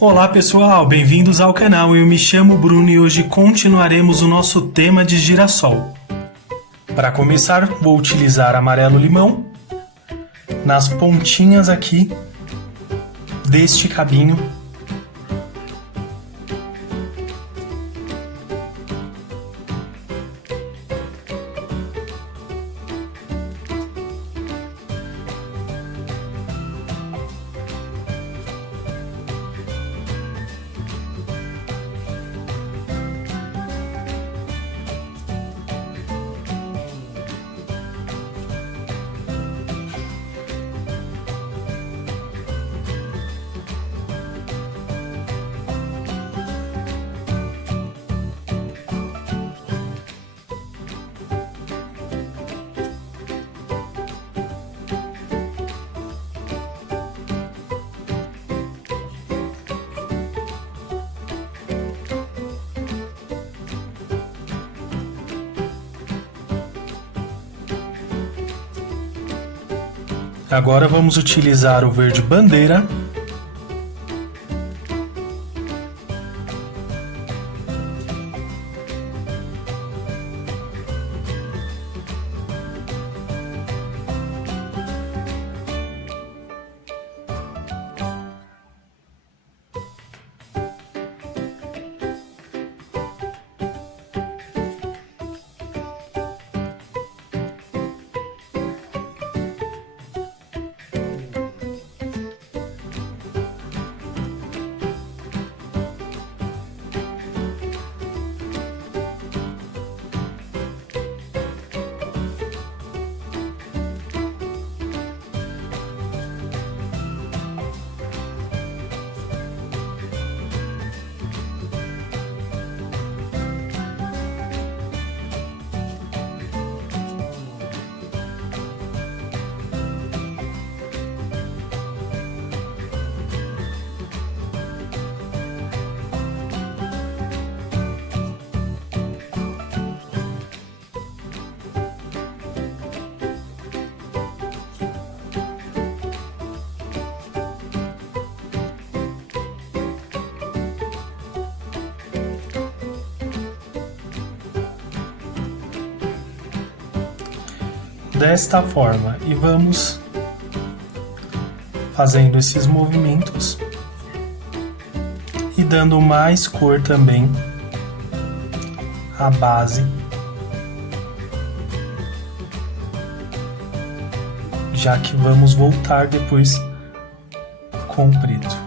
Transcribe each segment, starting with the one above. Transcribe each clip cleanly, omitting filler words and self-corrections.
Olá pessoal, bem-vindos ao canal. Eu me chamo Bruno e hoje continuaremos o nosso tema de girassol. Para começar, vou utilizar amarelo limão nas pontinhas aqui deste cabinho. Agora vamos utilizar o verde bandeira. Desta forma, e vamos fazendo esses movimentos e dando mais cor também à base, já que vamos voltar depois com o preto.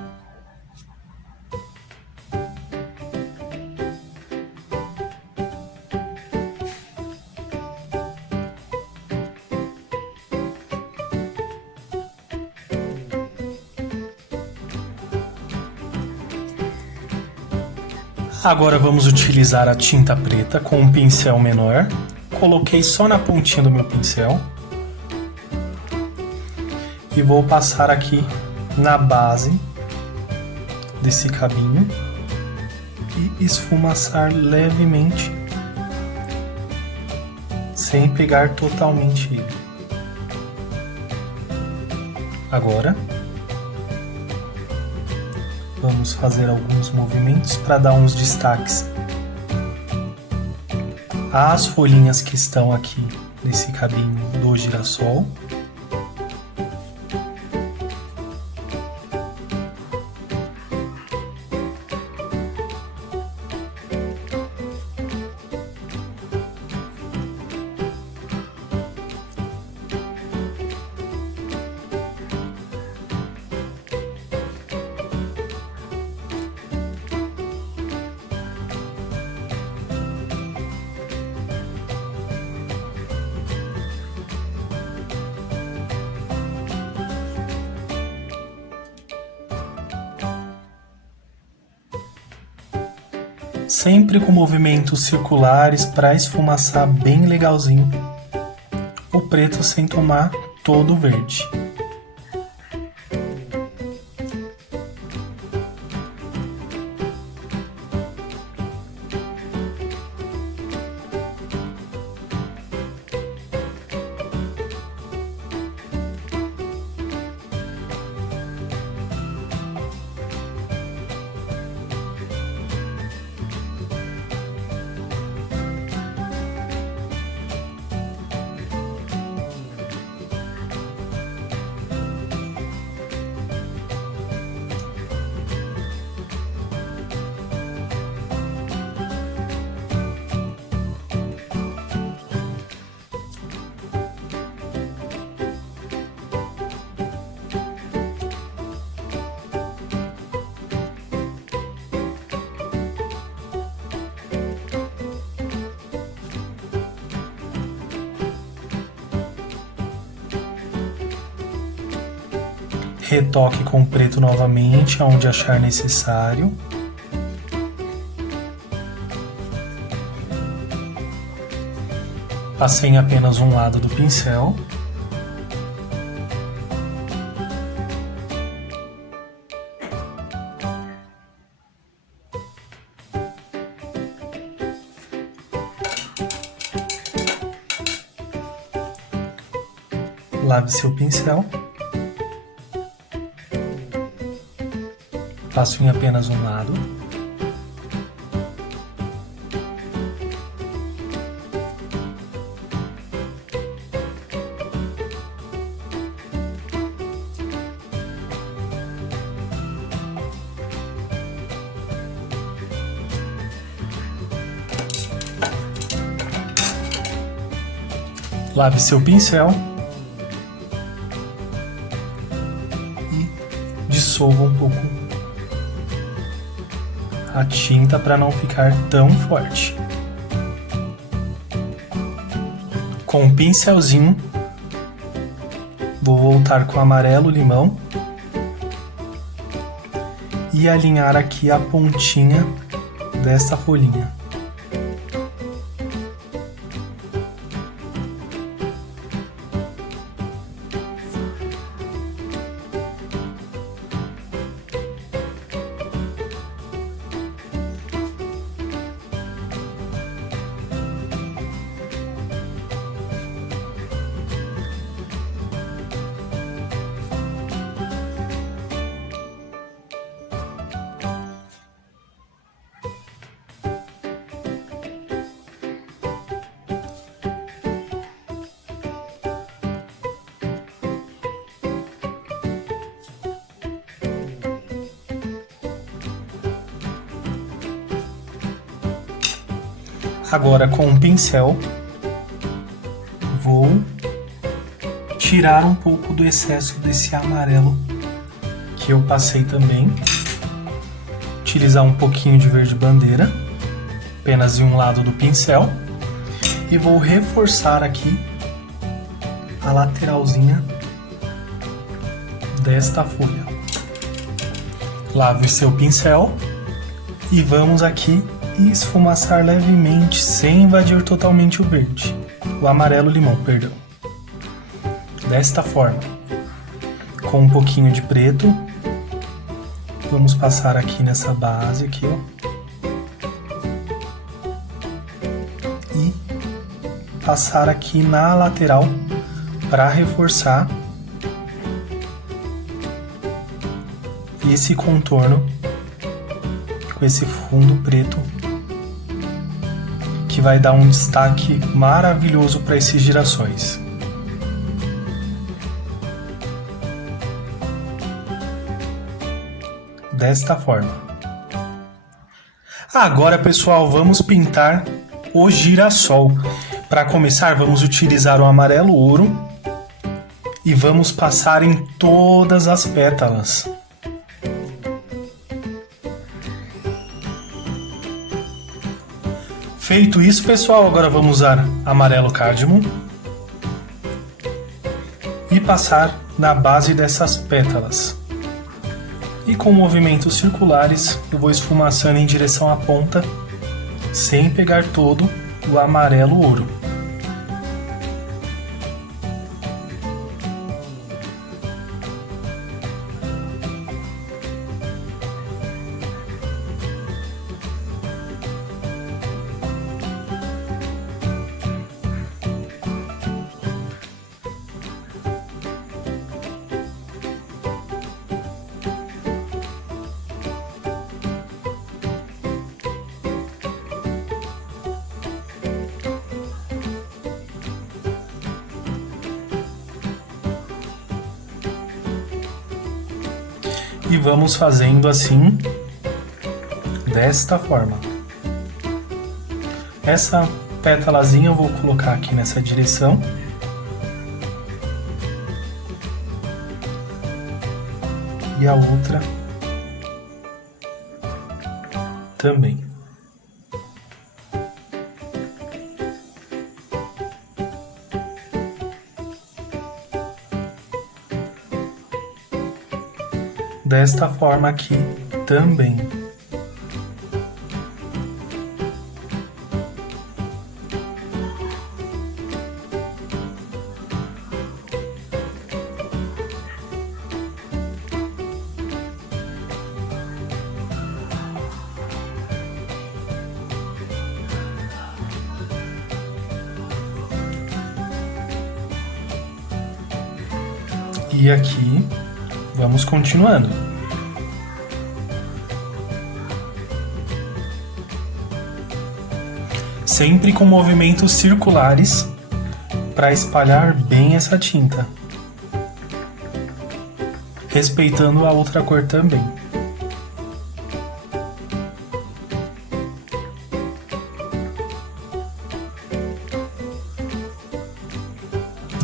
Agora vamos utilizar a tinta preta com um pincel menor. Coloquei só na pontinha do meu pincel. E vou passar aqui na base desse cabinho e esfumaçar levemente, sem pegar totalmente ele. Agora vamos fazer alguns movimentos para dar uns destaques às folhinhas que estão aqui nesse cabinho do girassol. Sempre com movimentos circulares para esfumaçar bem legalzinho o preto sem tomar todo o verde. Retoque com preto novamente, onde achar necessário. Passei em apenas um lado do pincel. Lave seu pincel. Passo em apenas um lado. Lave seu pincel e dissolva um pouco a tinta para não ficar tão forte. Com um pincelzinho, vou voltar com o amarelo limão e alinhar aqui a pontinha desta folhinha. Agora com um pincel, vou tirar um pouco do excesso desse amarelo que eu passei também. Utilizar um pouquinho de verde bandeira, apenas em um lado do pincel. E vou reforçar aqui a lateralzinha desta folha. Lave o seu pincel e vamos aqui esfumaçar levemente, sem invadir totalmente o verde, o amarelo limão, perdão. Desta forma, com um pouquinho de preto, vamos passar aqui nessa base aqui, ó, e passar aqui na lateral para reforçar esse contorno com esse fundo preto, que vai dar um destaque maravilhoso para esses girassóis. Desta forma. Agora, pessoal, vamos pintar o girassol. Para começar, vamos utilizar o amarelo ouro e vamos passar em todas as pétalas. Feito isso, pessoal, agora vamos usar amarelo cádmio e passar na base dessas pétalas. E com movimentos circulares, eu vou esfumaçando em direção à ponta, sem pegar todo o amarelo ouro. E vamos fazendo assim, desta forma. Essa pétalazinha eu vou colocar aqui nessa direção. E a outra também. desta forma aqui também. E aqui, vamos continuando. Sempre com movimentos circulares para espalhar bem essa tinta, respeitando a outra cor também.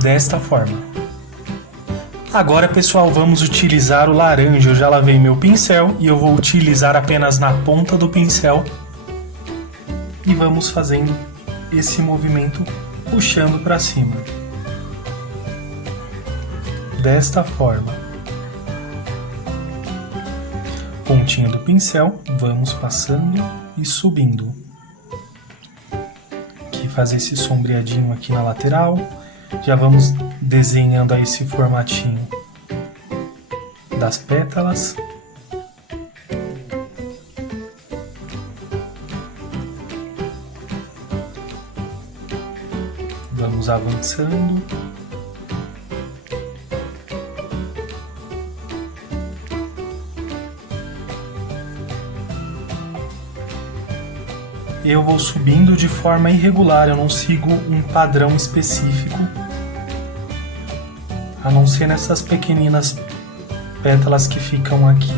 Desta forma. Agora, pessoal, vamos utilizar o laranja. Eu já lavei meu pincel e eu vou utilizar apenas na ponta do pincel. E vamos fazendo esse movimento puxando para cima. Desta forma. Pontinha do pincel, vamos passando e subindo. Aqui fazer esse sombreadinho aqui na lateral. Já vamos desenhando aí esse formatinho das pétalas. Vamos avançando. Eu vou subindo de forma irregular, eu não sigo um padrão específico, a não ser nessas pequeninas pétalas que ficam aqui.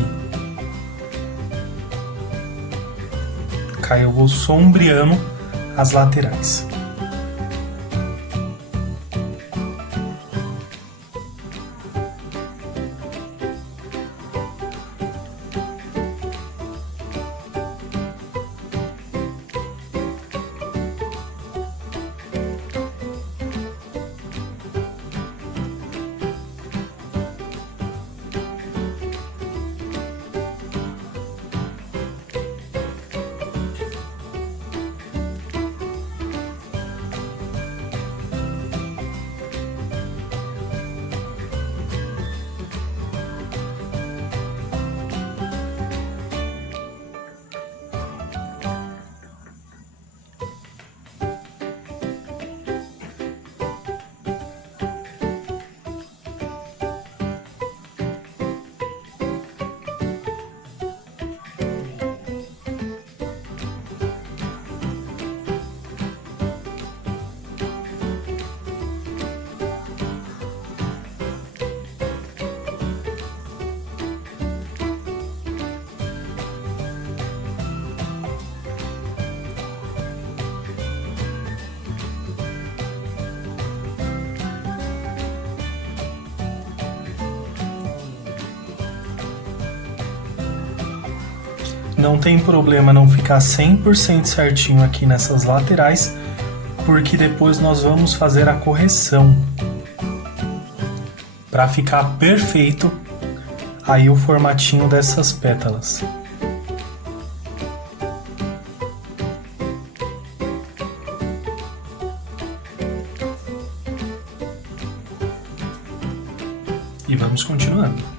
Cá eu vou sombreando as laterais. Não tem problema não ficar 100% certinho aqui nessas laterais, porque depois nós vamos fazer a correção para ficar perfeito aí o formatinho dessas pétalas. E vamos continuando.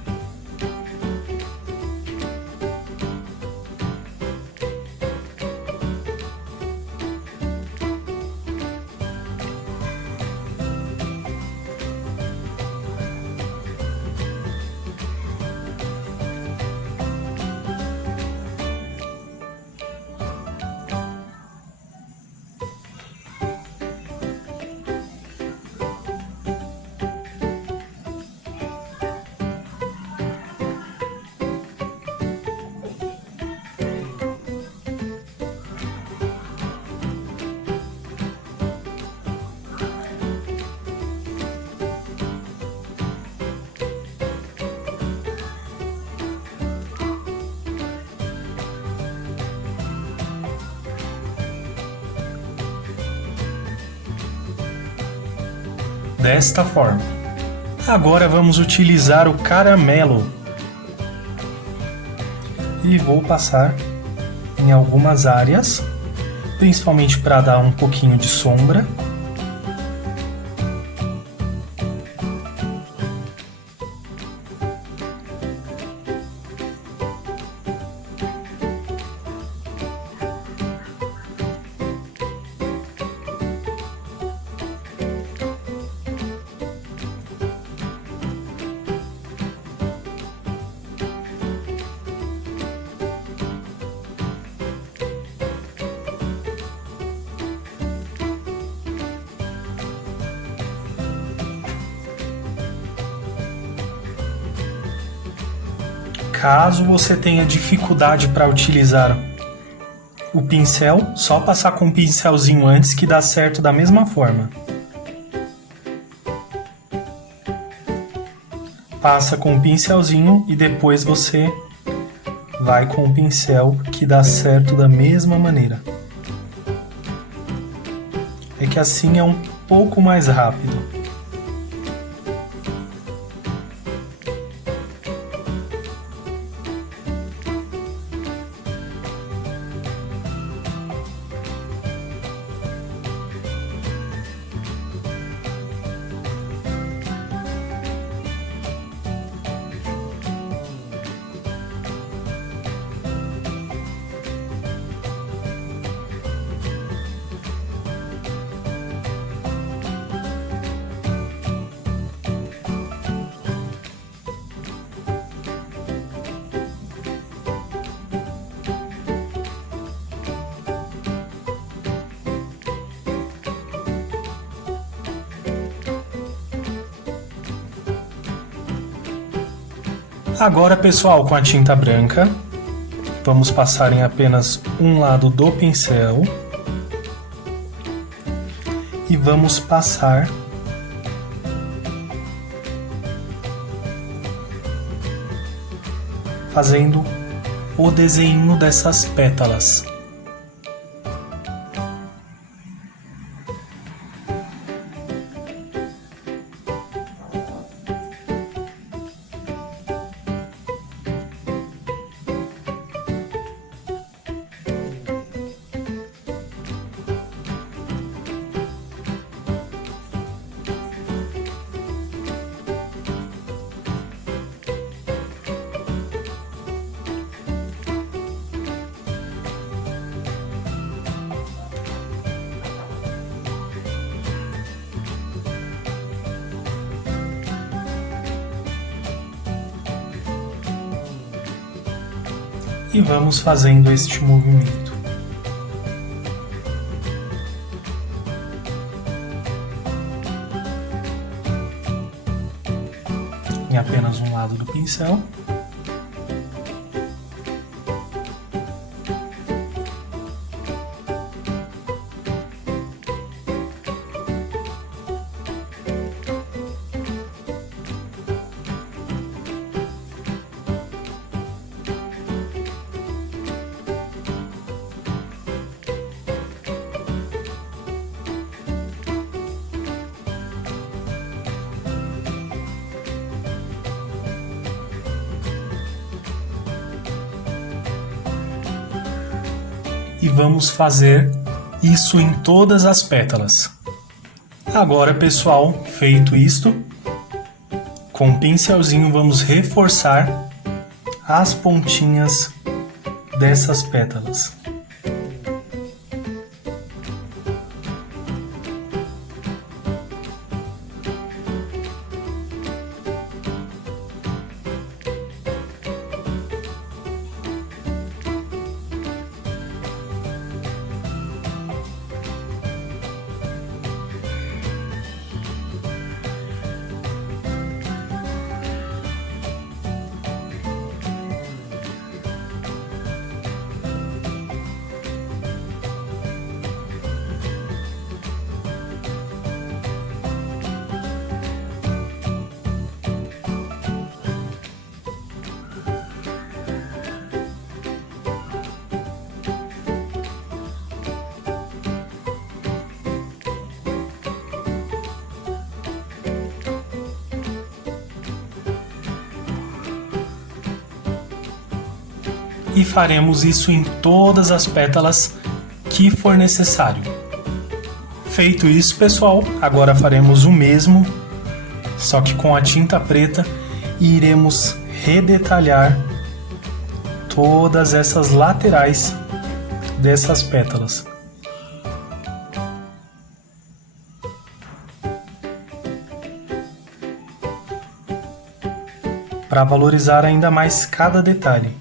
Desta forma. Agora vamos utilizar o caramelo e vou passar em algumas áreas, principalmente para dar um pouquinho de sombra. Caso você tenha dificuldade para utilizar o pincel, só passar com um pincelzinho antes que dá certo da mesma forma. Passa com um pincelzinho e depois você vai com o pincel que dá certo da mesma maneira. É que assim é um pouco mais rápido. Agora, pessoal, com a tinta branca, vamos passar em apenas um lado do pincel e vamos passar fazendo o desenho dessas pétalas. E vamos fazendo este movimento. Em apenas um lado do pincel. E vamos fazer isso em todas as pétalas. Agora, pessoal, feito isto, com o pincelzinho vamos reforçar as pontinhas dessas pétalas. e faremos isso em todas as pétalas que for necessário. Feito isso, pessoal, agora faremos o mesmo, só que com a tinta preta, e iremos redetalhar todas essas laterais dessas pétalas. Para valorizar ainda mais cada detalhe.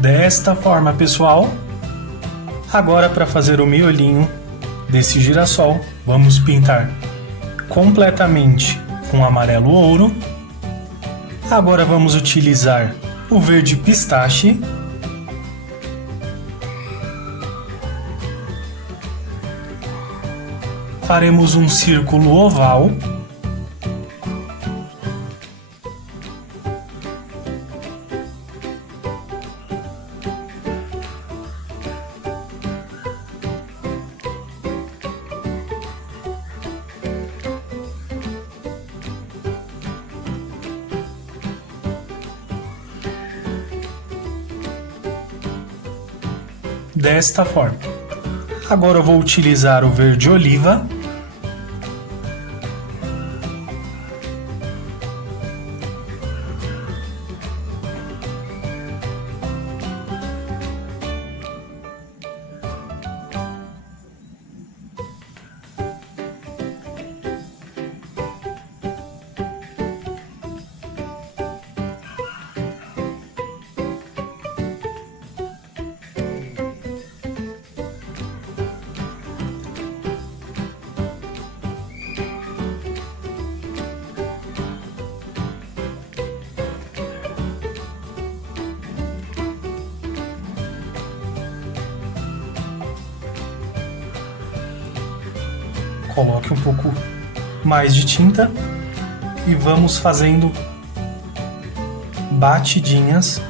Desta forma, pessoal. Agora, para fazer o miolinho desse girassol, vamos pintar completamente com amarelo ouro. Agora vamos utilizar o verde pistache. Faremos um círculo oval. Desta forma. Agora eu vou utilizar o verde oliva. Coloque um pouco mais de tinta e vamos fazendo batidinhas .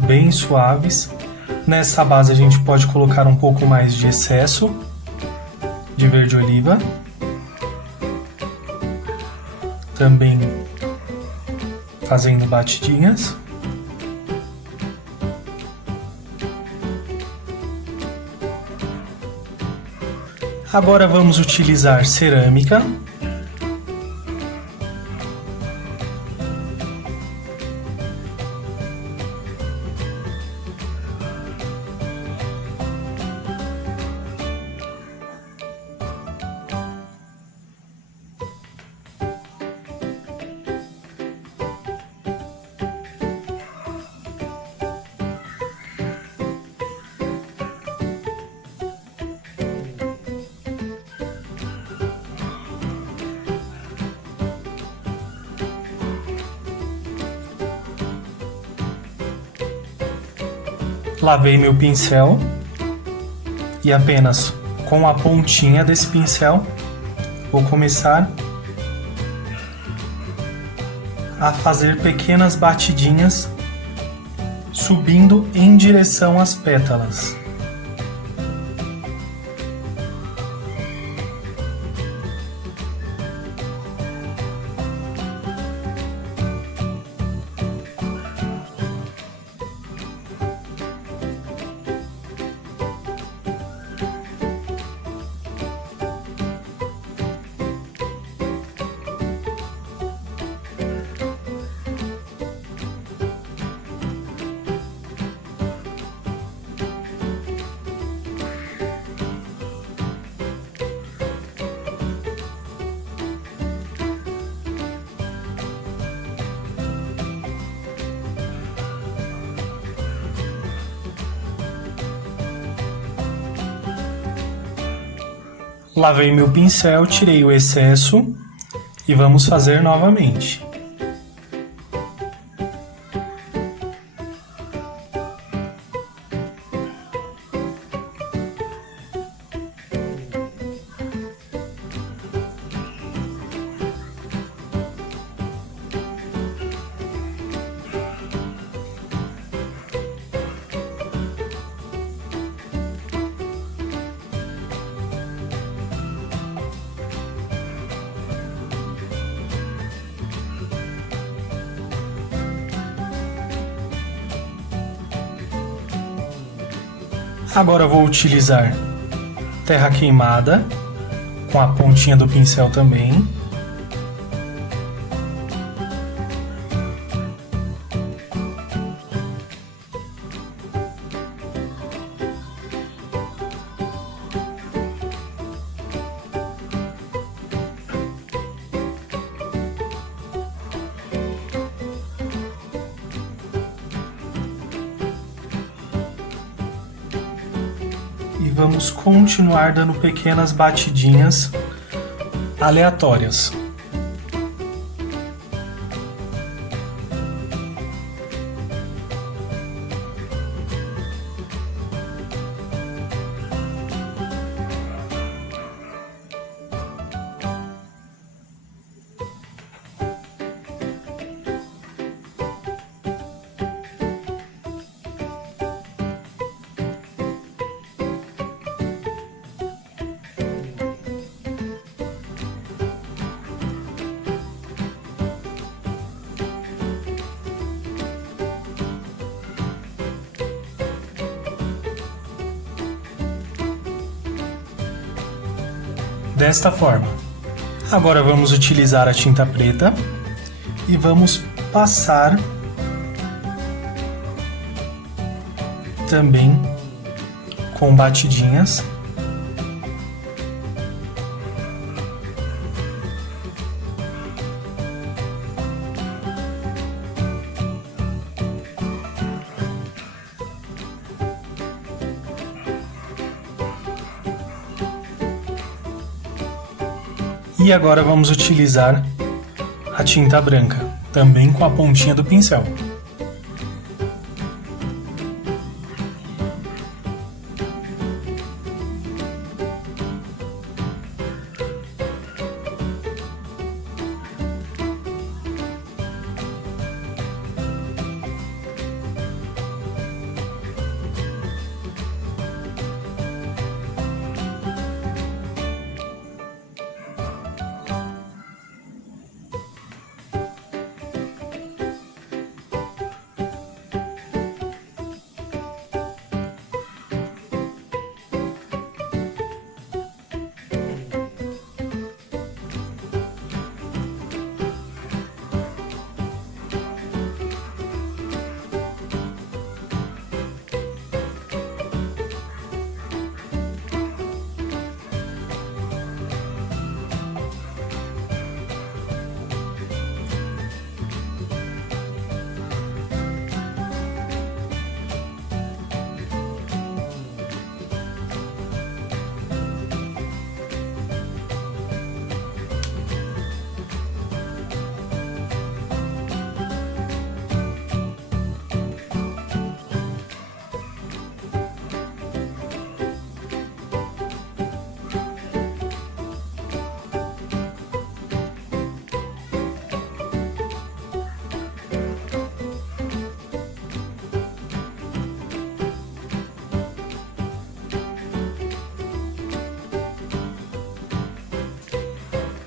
Bem suaves. Nessa base a gente pode colocar um pouco mais de excesso de verde oliva. Também fazendo batidinhas. Agora vamos utilizar cerâmica. Lavei meu pincel e apenas com a pontinha desse pincel vou começar a fazer pequenas batidinhas subindo em direção às pétalas. Lavei meu pincel, tirei o excesso e vamos fazer novamente. Agora eu vou utilizar terra queimada com a pontinha do pincel também. E vamos continuar dando pequenas batidinhas aleatórias. Desta forma. Agora vamos utilizar a tinta preta e vamos passar também com batidinhas. E agora vamos utilizar a tinta branca, também com a pontinha do pincel.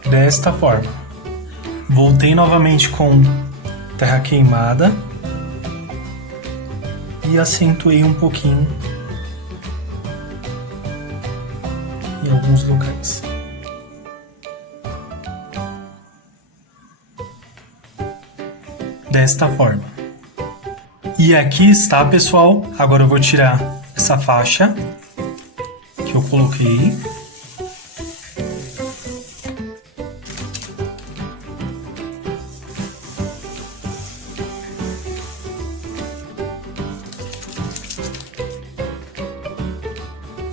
desta forma. Voltei novamente com terra queimada e acentuei um pouquinho em alguns locais. Desta forma. E aqui está, pessoal. Agora eu vou tirar essa faixa que eu coloquei.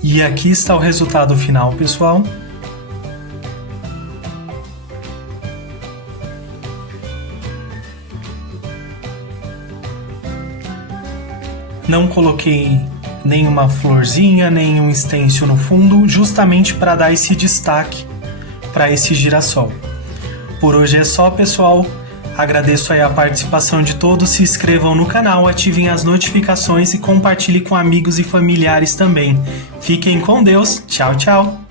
E aqui está o resultado final, pessoal. Não coloquei nenhuma florzinha, nenhum stencil no fundo, justamente para dar esse destaque para esse girassol. Por hoje é só, pessoal. Agradeço aí a participação de todos, se inscrevam no canal, ativem as notificações e compartilhem com amigos e familiares também. Fiquem com Deus, tchau, tchau!